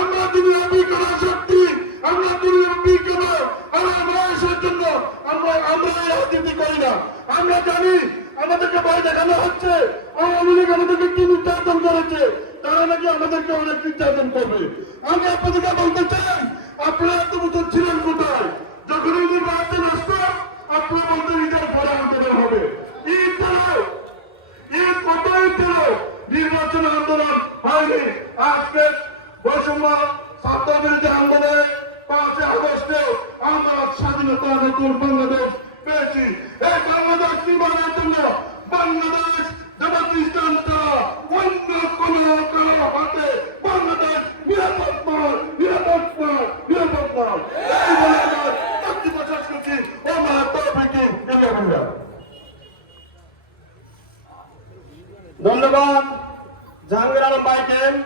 আমরা দুনিয়াবি করার শক্তি, আমরা দুনিয়াবি কেন আমার বয়সের জন্য আমরা এই রাজনীতি করি না। আমরা জানি আমাদেরকে ভয় দেখানো হচ্ছে, আওয়ামী লীগ আমাদেরকে কি নির্যাতন করেছে, তারা নাকি আমাদেরকে অনেক নির্যাতন করবে। আমি আপনাদেরকে বলতে চাই, আপনারা এত বছর ছিলেন কোথায়? যখন এই নির্বাচন আসতো আপনারা বলতে নিজের ঘরে আন্দোলন হবে, ঈদ কত নির্বাচন আন্দোলন হয়নি। আজকে বৈষম্য ছাত্র বিরোধী আন্দোলনে 5 আগস্টে আমরা স্বাধীনতা নতুন বাংলাদেশ পেয়েছি। এই বাংলাদেশ নির্মাণের জন্য বাংলাদেশ জামাত ইসলাম ছাড়া অন্য কোন কারো হাতে বাংলাদেশ নিরাপদ নয়, নিরাপদ নয়, নিরাপদ নয়। এই বলে আমার বক্তব্য শেষ করছি। ও মা তৌফিকে ধন্যবাদ জাহাঙ্গীর আলম ভাইকে।